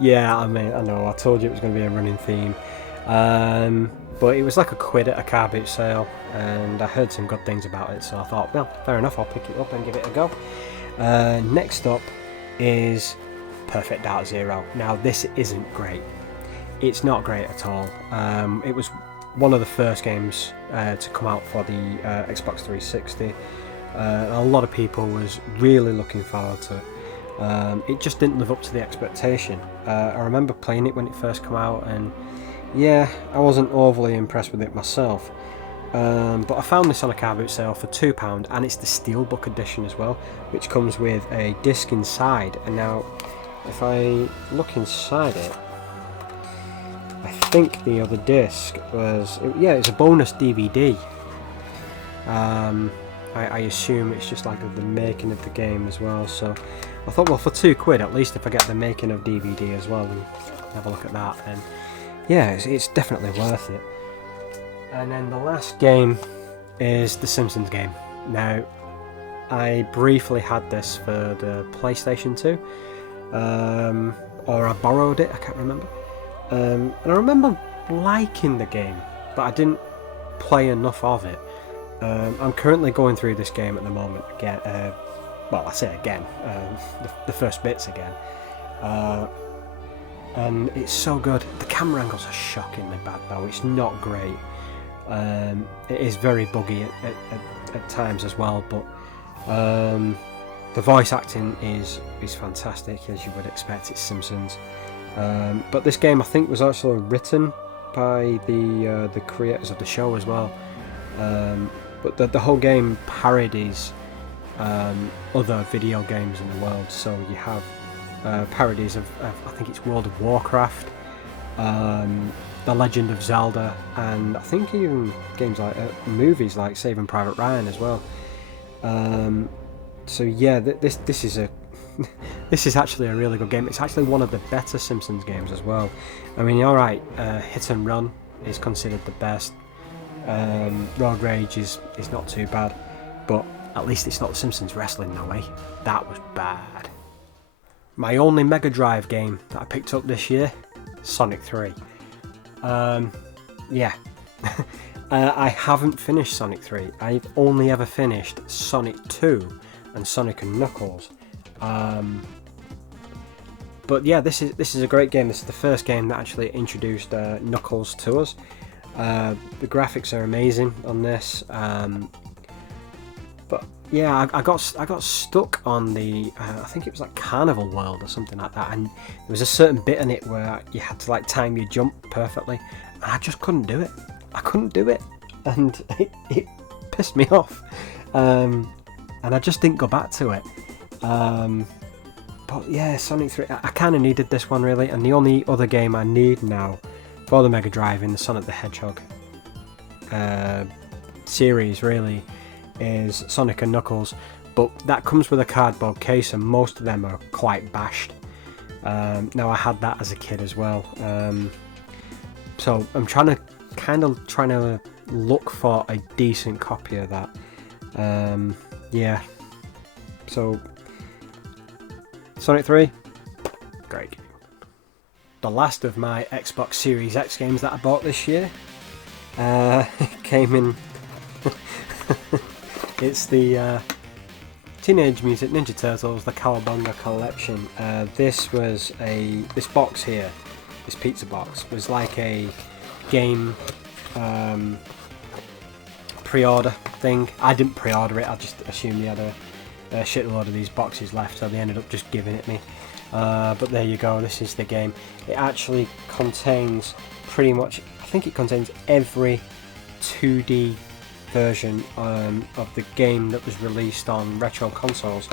Yeah, I mean, I know, I told you it was going to be a running theme. But it was like £1 at a car boot sale, and I heard some good things about it, so I thought, well, fair enough, I'll pick it up and give it a go. Next up is Perfect Dark Zero. Now, this isn't great. It's not great at all. It was one of the first games to come out for the Xbox 360. A lot of people was really looking forward to it. It just didn't live up to the expectation. I remember playing it when it first came out, and yeah, I wasn't overly impressed with it myself. But I found this on a car boot sale for £2, and it's the Steelbook edition as well, which comes with a disc inside. And now, if I look inside it, I think the other disc was, yeah, it's a bonus DVD. I assume it's just like the making of the game as well. So I thought, well, for £2, at least if I get the making of DVD as well and have a look at that, then yeah, it's definitely worth it. And then the last game is the Simpsons game. Now, I briefly had this for the PlayStation 2, or I borrowed it, I can't remember. And I remember liking the game, but I didn't play enough of it. I'm currently going through this game at the moment again. Well, I say again, the first bits again. And it's so good. The camera angles are shockingly bad though, it's not great. It is very buggy at times as well, but the voice acting is fantastic, as you would expect. It's Simpsons. But this game, I think, was also written by the creators of the show as well. But the whole game parodies other video games in the world. So you have parodies of I think it's World of Warcraft, The Legend of Zelda, and I think even games like movies like Saving Private Ryan as well. So yeah, this is a this is actually a really good game. It's actually one of the better Simpsons games as well. I mean, alright, Hit and Run is considered the best. Road Rage is not too bad, but at least it's not the Simpsons wrestling, no way. That was bad. My only Mega Drive game that I picked up this year, Sonic 3. Yeah. I haven't finished Sonic 3. I've only ever finished Sonic 2 and Sonic and Knuckles. But yeah, this is a great game. This is the first game that actually introduced Knuckles to us. The graphics are amazing on this. But yeah, I got stuck on the I think it was like Carnival World or something like that, and there was a certain bit in it where you had to like time your jump perfectly, and I just couldn't do it. I couldn't do it, and it pissed me off, and I just didn't go back to it. But yeah, Sonic 3, I kind of needed this one really, and the only other game I need now for the Mega Drive in the Sonic the Hedgehog series really is Sonic and Knuckles, but that comes with a cardboard case and most of them are quite bashed. Now I had that as a kid as well, so I'm trying to look for a decent copy of that. Yeah, so Sonic 3, great game. The last of my Xbox Series X games that I bought this year came in. It's the Teenage Mutant Ninja Turtles, the Cowabunga Collection. This box here, this pizza box, was like a game pre-order thing. I didn't pre-order it, I just assumed they had a shitload of these boxes left, so they ended up just giving it me. But there you go, this is the game. It actually contains pretty much, I think it contains every 2D version of the game that was released on retro consoles.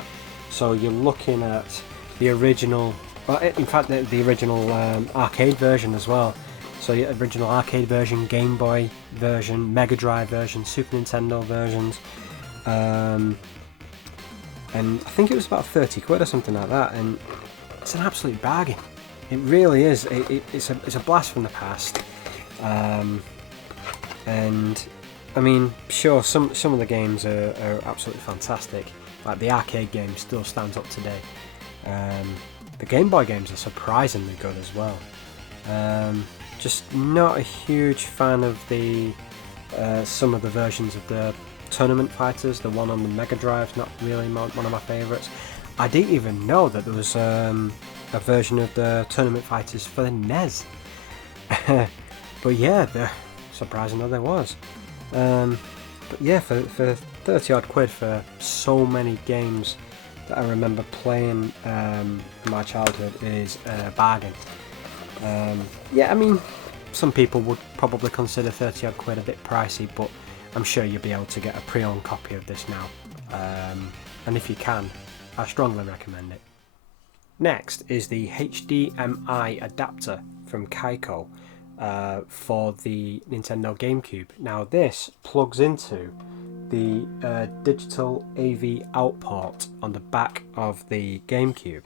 So you're looking at the original, well, in fact the original arcade version as well. So the original arcade version, Game Boy version, Mega Drive version, Super Nintendo versions, and I think it was about 30 quid or something like that, and it's an absolute bargain. It really is. It's a blast from the past, and I mean, sure, some of the games are absolutely fantastic. Like the arcade game still stands up today. The Game Boy games are surprisingly good as well. Just not a huge fan of the some of the versions of the Tournament Fighters. The one on the Mega Drive, not really one of my favourites. I didn't even know that there was a version of the Tournament Fighters for the NES. But yeah, surprisingly there was. But yeah, for 30 odd quid for so many games that I remember playing in my childhood is a bargain. Yeah, I mean, some people would probably consider 30 odd quid a bit pricey, but I'm sure you'll be able to get a pre-owned copy of this now. And if you can, I strongly recommend it. Next is the HDMI adapter from Kaiko for the Nintendo GameCube. Now this plugs into the digital AV out port on the back of the GameCube,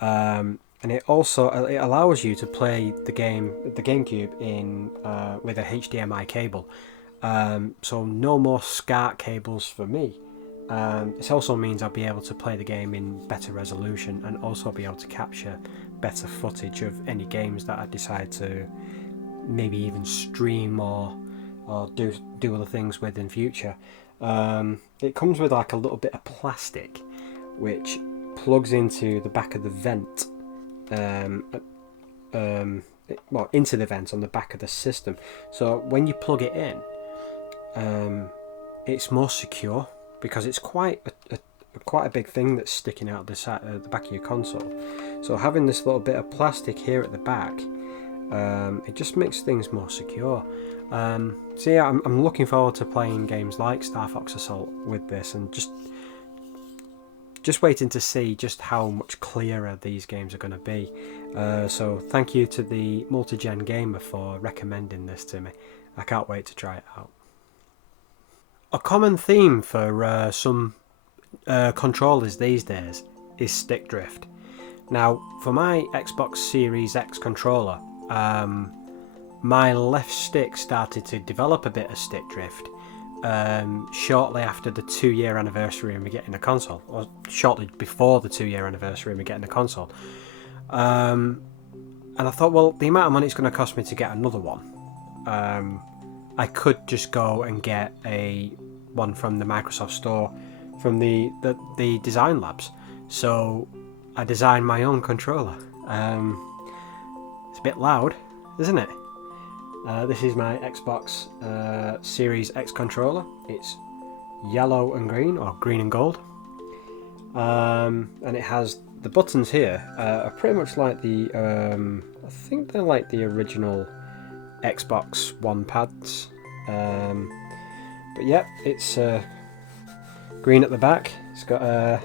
and it allows you to play the GameCube in with a HDMI cable. So no more SCART cables for me. This also means I'll be able to play the game in better resolution and also be able to capture better footage of any games that I decide to maybe even stream or do other things with in future. It comes with like a little bit of plastic which plugs into the back of the vent, into the vent on the back of the system. So when you plug it in, it's more secure because it's quite a big thing that's sticking out the back of your console. So having this little bit of plastic here at the back, it just makes things more secure. So yeah, I'm looking forward to playing games like Star Fox Assault with this, and just waiting to see just how much clearer these games are going to be. So thank you to the Multigen Gamer for recommending this to me. I can't wait to try it out. A common theme for some controllers these days is stick drift. Now, for my Xbox Series X controller, my left stick started to develop a bit of stick drift shortly after the 2-year anniversary of me getting a console, or shortly before the 2-year anniversary of me getting a console. And I thought, well, the amount of money it's going to cost me to get another one, I could just go and get one from the Microsoft Store from the Design Labs. So I designed my own controller. It's a bit loud, isn't it? This is my Xbox Series X controller. It's yellow and green, or green and gold. And it has the buttons here are pretty much like the I think they're like the original Xbox One pads. But yeah, it's green at the back. It's got a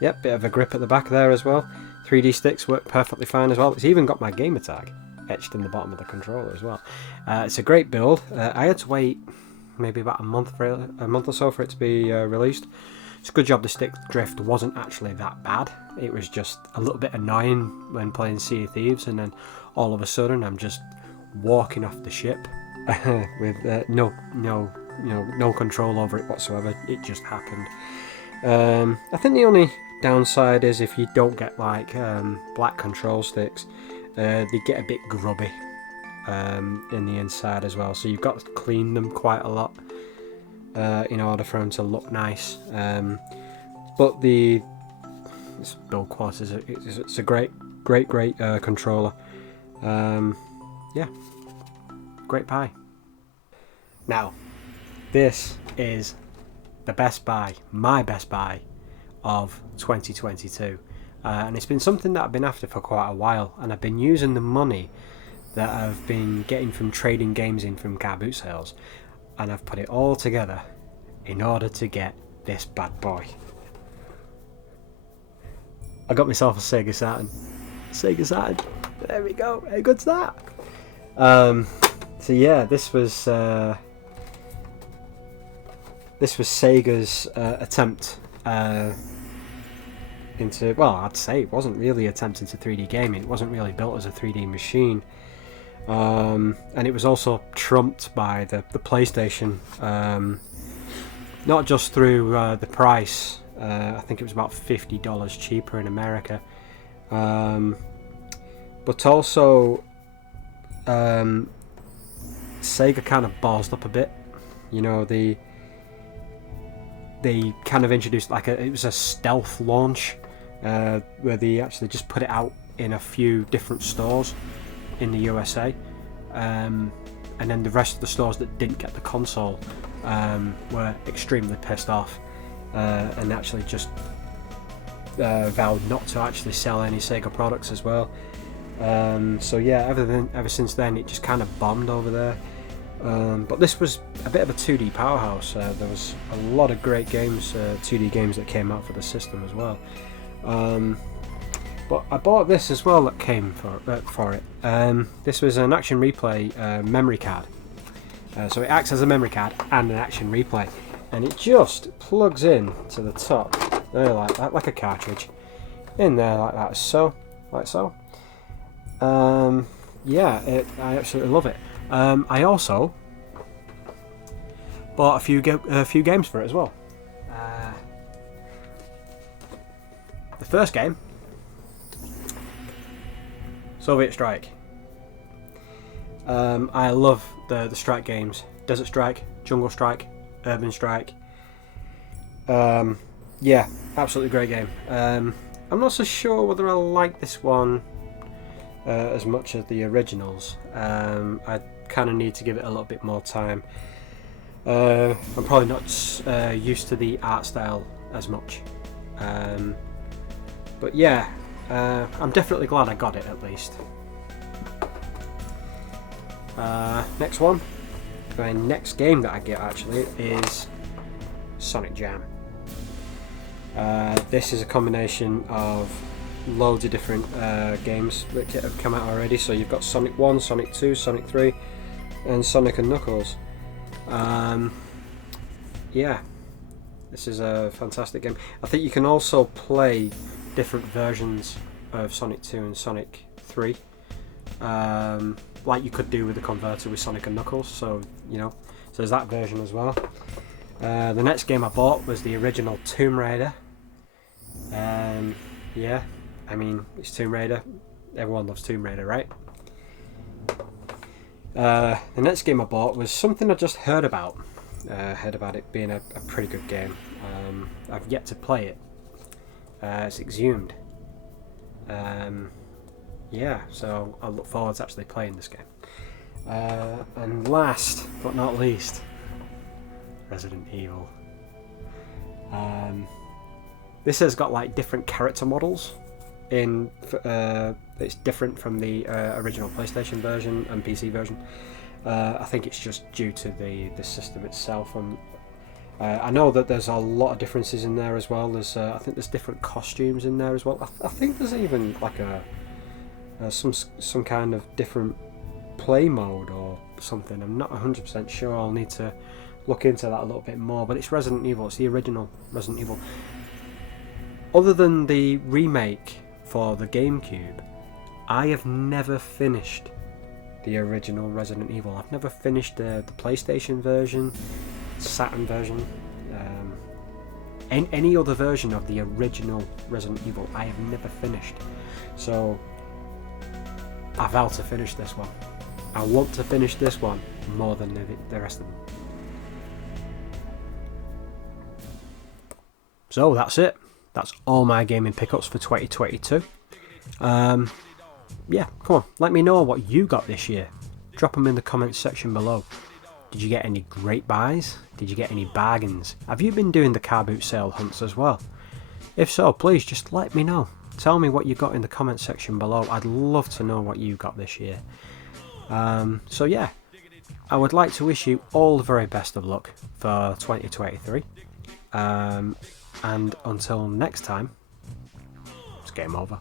bit of a grip at the back there as well. 3D sticks work perfectly fine as well. It's even got my gamer tag etched in the bottom of the controller as well. It's a great build. I had to wait maybe about a month or so for it to be released. It's a good job the stick drift wasn't actually that bad. It was just a little bit annoying when playing Sea of Thieves, and then all of a sudden I'm just walking off the ship with no control over it whatsoever. It just happened. I think the only downside is if you don't get like black control sticks, they get a bit grubby in the inside as well, so you've got to clean them quite a lot in order for them to look nice. But this build quality it's a great controller. Yeah, great pie. Now, this is the best buy, my best buy of 2022, and it's been something that I've been after for quite a while, and I've been using the money that I've been getting from trading games in from car boot sales, and I've put it all together in order to get this bad boy. I got myself a Sega Saturn. There we go. How good's that? So yeah, this was Sega's attempt into, well, I'd say it wasn't really an attempt into 3D gaming. It wasn't really built as a 3D machine, and it was also trumped by the PlayStation, not just through the price. I think it was about $50 cheaper in America, but also Sega kind of ballsed up a bit. You know, they kind of introduced it was a stealth launch, where they actually just put it out in a few different stores in the USA, and then the rest of the stores that didn't get the console were extremely pissed off, and actually just vowed not to actually sell any Sega products as well. So yeah, ever since then it just kind of bombed over there. But this was a bit of a 2D powerhouse. There was a lot of great games, 2D games that came out for the system as well. But I bought this as well that came for it. This was an action replay memory card. So it acts as a memory card and an action replay. And it just plugs in to the top, there like that, like a cartridge. In there like that, like so. Yeah, I absolutely love it. I also bought a few games for it as well. The first game, Soviet Strike. I love the Strike games. Desert Strike, Jungle Strike, Urban Strike. Yeah, absolutely great game. I'm not so sure whether I like this one as much as the originals. I kind of need to give it a little bit more time. I'm probably not used to the art style as much. But yeah, I'm definitely glad I got it at least. Next one, my next game that I get actually is Sonic Jam. This is a combination of loads of different games that have come out already. So you've got Sonic 1, Sonic 2, Sonic 3 and Sonic and Knuckles. Yeah, this is a fantastic game. I think you can also play different versions of Sonic 2 and Sonic 3, like you could do with the converter with Sonic and Knuckles, so you know, so there's that version as well. The next game I bought was the original Tomb Raider. Yeah, I mean, it's Tomb Raider, everyone loves Tomb Raider, right? The next game I bought was something I just heard about it being a pretty good game. I've yet to play it. It's Exhumed. Yeah, so I look forward to actually playing this game. And last but not least, Resident Evil. This has got like different character models in. It's different from the original PlayStation version and PC version. I think it's just due to the system itself. I know that there's a lot of differences in there as well. There's I think there's different costumes in there as well. I think there's even like some kind of different play mode or something. I'm not 100% sure. I'll need to look into that a little bit more. But it's Resident Evil. It's the original Resident Evil. Other than the remake for the GameCube, I have never finished the original Resident Evil. I've never finished the PlayStation version, Saturn version, any other version of the original Resident Evil. I have never finished. So I vow to finish this one. I want to finish this one more than the rest of them. So that's it. That's all my gaming pickups for 2022. Yeah, come on, let me know what you got this year. Drop them in the comments section below. Did you get any great buys? Did you get any bargains? Have you been doing the car boot sale hunts as well? If so, please just let me know. Tell me what you got in the comments section below. I'd love to know what you got this year. So yeah, I would like to wish you all the very best of luck for 2023. And until next time, it's game over.